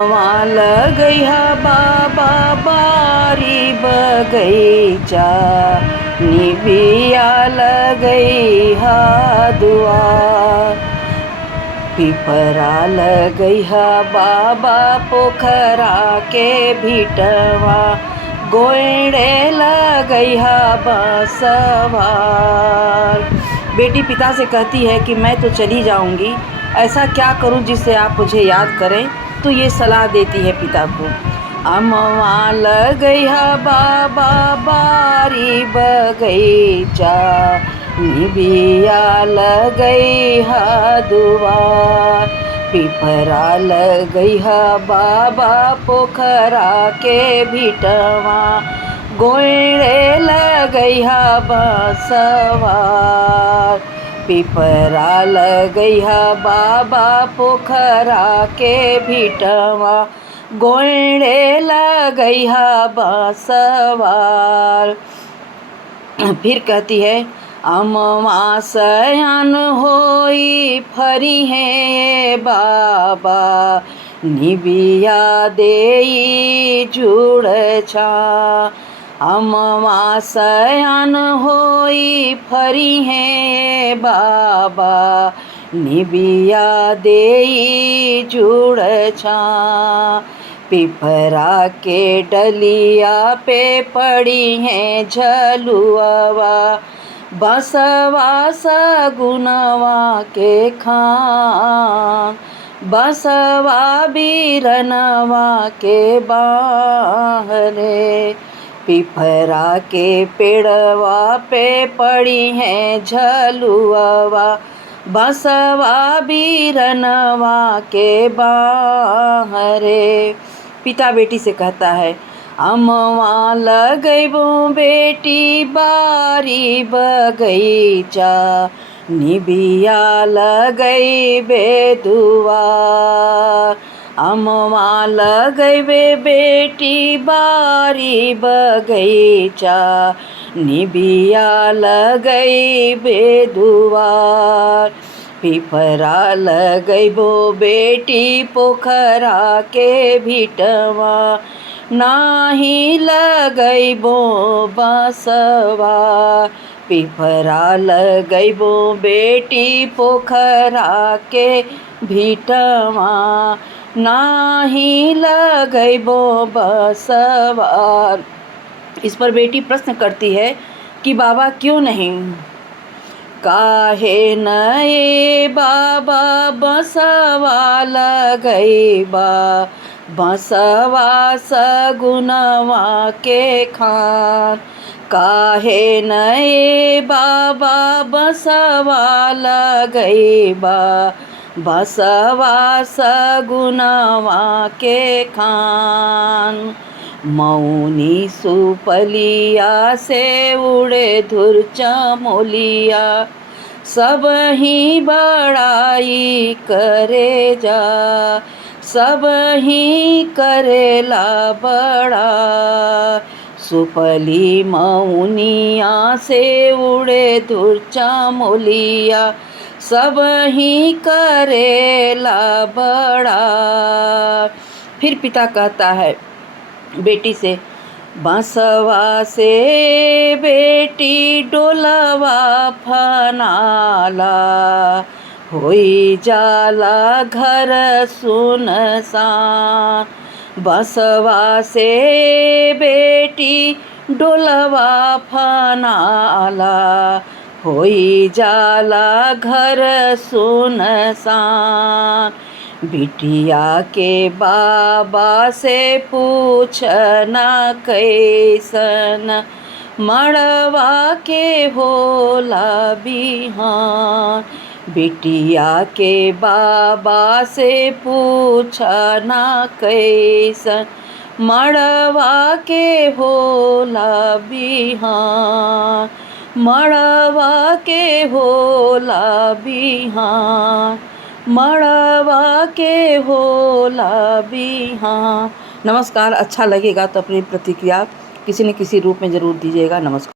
वहाँ लगैहा बाबा बारी बगैचा, निबिया लगैहा दुआर। पिपरा लगैहा बाबा पोखरा के भिटवा, गोइड़े लगैहा बसवार। बेटी पिता से कहती है कि मैं तो चली जाऊंगी, ऐसा क्या करूं जिससे आप मुझे याद करें। तो ये सलाह देती है पिता को। अमवा लगैहा बाबा बारी बगैचा, निबिया लगैहा दुआर। पिपरा लगैहा बाबा पोखरा के भिटवा, गोइड़े लगैहा बसवार। पिपरा लगैहा बाबा पोखरा के भिटवा, गोइड़े लगैहा बसवार। फिर कहती है अमवा सयान होई फरी है बाबा, निबिया देई जुड़ छा। अमवा सयान होई फरी है बाबा, निबिया देई जुड़ छा। पिपरा के डलिया पे पड़ी हैं झलुआवा, बसवा सगुनवा के खान। बसवा बीरनवा के बाहरे, पिपरा के पेड़वा पे पड़ी हैं झलुआवा, बसवा बीरनवा के बाहरे। पिता बेटी से कहता है अमवा लगैबो बेटी बारी बगैचा, निबिया लगैबे दुआर। अमवा लगैबे बेटी बारी बगैचा, निबिया लगैबे दुआर। पिपरा लगैबो बेटी पोखरा के भिटवा, नाही लगैबो बसवार। पिपरा लगैबो बेटी पोखरा के भिटवा, नाही लगैबो बसवार। इस पर बेटी प्रश्न करती है कि बाबा क्यों नहीं। काहे नए बाबा बसवा लगैबा, बसवा सगुनवा के खान। काहे नए बाबा बसवा लगैबा, बसवा सगुनवा के खान। मौनी सुपलिया से उड़े धुर चमोलिया, सब ही बड़ाई करे जा। सब ही करेला बड़ा, सुपली मौनिया से उड़े धुर चमोलिया, सब ही करेला बड़ा। फिर पिता कहता है बेटी से बसवा से बेटी डोलवा फनाला, होई जाला घर सुनसान। बसवा से बेटी डोलवा फनाला, होई जाला घर सुनसान। बिटिया के बाबा से पूछना कैसन, मड़वा के होला बिहान। बिटिया के बाबा से पूछना कैसन, मड़वा के होला बिहान। मड़वा के होला बिहान, मड़वा के होला बिहान। नमस्कार। अच्छा लगेगा तो अपनी प्रतिक्रिया किसी न किसी रूप में ज़रूर दीजिएगा। नमस्कार।